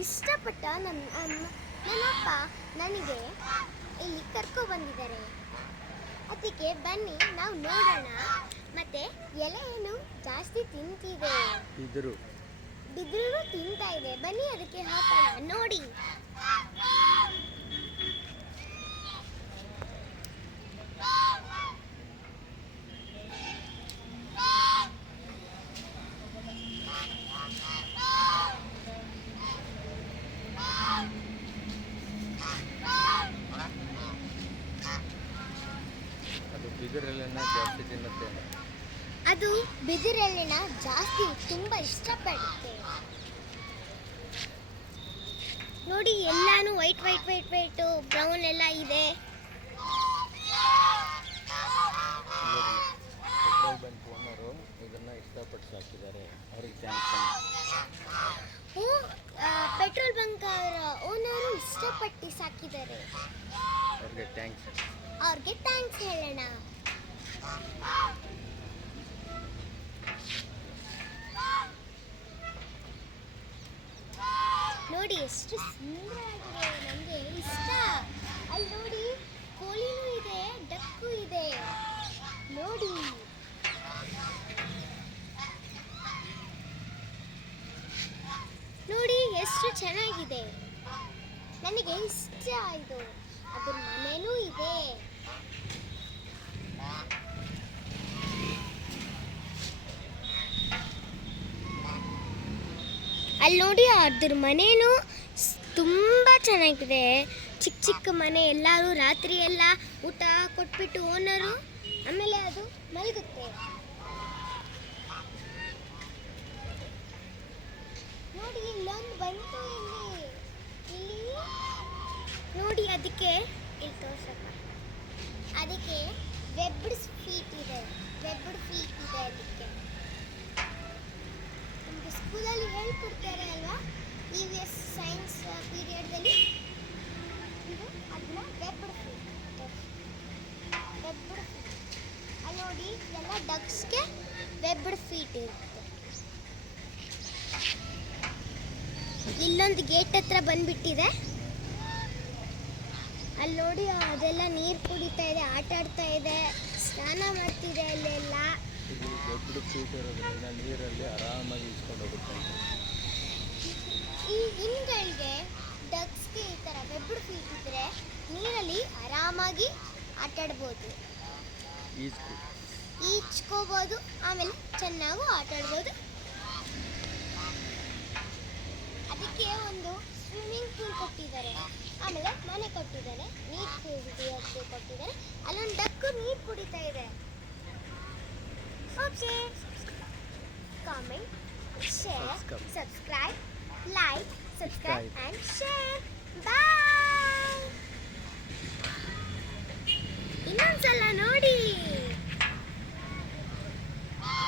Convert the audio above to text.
ಇಷ್ಟಪಟ್ಟ ನನ್ನಪ್ಪ ನನಗೆ ಇಲ್ಲಿ ಕರ್ಕೊ ಬಂದಿದ್ದಾರೆ. ಅದಕ್ಕೆ ಬನ್ನಿ ನಾವು ನೋಡೋಣ. ಮತ್ತೆ ಎಲೆ ಏನು ಜಾಸ್ತಿ ತಿಂತಿದೆ, ಬಿದಿರು ತಿಂತಾ ಇದೆ. ಬನ್ನಿ ಅದಕ್ಕೆ ಹಾಕೋಣ ನೋಡಿ. ಅದು ಬಿದಿರೆಲೆನ ಜಾಸ್ತಿ ತುಂಬಾ ಇಷ್ಟಪಡುತ್ತೆ. ನೋಡಿ ಎಲ್ಲಾನು white white white white brown ಎಲ್ಲ ಇದೆ. ಪೆಟ್ರೋಲ್ ಬಂಕ್ ಓನರು ಇದನ್ನ ಇಷ್ಟಪಟ್ಟು ಸಾಕಿದ್ದಾರೆ, ಅವ್ರಿಗೆ ಥ್ಯಾಂಕ್ಸ್. ಪೆಟ್ರೋಲ್ ಬಂಕ್ ಅವರ ಓನರು ಇಷ್ಟಪಟ್ಟು ಸಾಕಿದ್ದಾರೆ, ಅವ್ರಿಗೆ ಥ್ಯಾಂಕ್ಸ್ ಹೇಳೋಣ. ನೋಡಿ ಎಷ್ಟು ಸುಂದರವಾಗಿದೆ, ನನಗೆ ಇಷ್ಟ. ಅಲ್ಲಿ ನೋಡಿ ಕೋಳಿನೂ ಇದೆ, ಡಕ್ಕು ಇದೆ. ನೋಡಿ ನೋಡಿ ಎಷ್ಟು ಚೆನ್ನಾಗಿದೆ, ನನಗೆ ಇಷ್ಟ ಆಯಿತು. ಅದ್ರ ಮನೆನೂ ಇದೆ. ಅಲ್ಲಿ ನೋಡಿ ಅದ್ರ ಮನೇನು ತುಂಬ ಚೆನ್ನಾಗಿದೆ, ಚಿಕ್ಕ ಚಿಕ್ಕ ಮನೆ. ಎಲ್ಲರೂ ರಾತ್ರಿ ಎಲ್ಲ ಊಟ ಕೊಟ್ಬಿಟ್ಟು ಓನರು ಆಮೇಲೆ ಅದು ಮಲಗುತ್ತೆ. ನೋಡಿ ಇಲ್ಲೊಂದು ಬಂತು, ಇಲ್ಲಿ ನೋಡಿ. ಅದಕ್ಕೆ ಇಲ್ಲಿ ತೋರ್ಸಕ್ಕ, ಅದಕ್ಕೆ ವೆಬ್ಡ್ ಫೀಟ್ ಇದೆ ಅದಕ್ಕೆ. ನಮಗೆ ಸ್ಕೂಲಲ್ಲಿ ಹೇಳ್ಕೊಡ್ತಾರೆ ಅಲ್ವಾ, EVS ಸೈನ್ಸ್ ಪೀರಿಯಡ್ದಲ್ಲಿ. ಇದು ಅದನ್ನ ವೆಬ್ಡ್ ಫೀಟ್. ಅಲ್ಲಿ ನೋಡಿ ಎಲ್ಲ ಡಕ್ಸ್ಗೆ ವೆಬ್ಡ್ ಫೀಟ್ ಇರುತ್ತೆ. ಇಲ್ಲೊಂದು ಗೇಟ್ ಹತ್ರ ಬಂದ್ಬಿಟ್ಟಿದೆ. ಅಲ್ಲಿ ನೋಡಿ ಅದೆಲ್ಲ ನೀರು ಕುಡಿತಾ ಇದೆ, ಆಟ ಆಡ್ತಾ ಇದೆ, ಸ್ನಾನ ಮಾಡ್ತಿದೆ. ಅಲ್ಲೆಲ್ಲ ನೀರಲ್ಲಿ ಆರಾಮಾಗಿ ಇಸ್ಕೊಂಡು ಹೋಗುತ್ತೆ. ಈ ಇನ್ಗಳಿಗೆ ಡಕ್ಸ್ಗೆ ಈ ಥರ ವೆಬ್ಡ್ ಫೀಟ್ ಇದ್ರೆ ನೀರಲ್ಲಿ ಆರಾಮಾಗಿ ಆಟ ಆಡ್ಬೋದು, ಈಜ್ಕೋಬೋದು, ಆಮೇಲೆ ಚೆನ್ನಾಗೂ ಆಟ ಆಡ್ಬೋದು. ಅದಕ್ಕೆ ಒಂದು ಸ್ವಿಮ್ಮಿಂಗ್ ಪೂಲ್ ಕೊಟ್ಟಿದ್ದಾರೆ, ಆಮೇಲೆ ಮನೆ ಕೊಟ್ಟಿದ್ದಾರೆ, ನೀರು ಕುಡಿಯೋಕ್ಕೆ ಕೊಟ್ಟಿದ್ದಾರೆ. ಅಲ್ಲೊಂದು ಡಕ್ಕು ನೀರು ಕುಡಿತಾ ಇದೆ. Okay, comment, share, subscribe, like, subscribe and share. Bye. ಇನ್ನೊಂದ್ಸಲ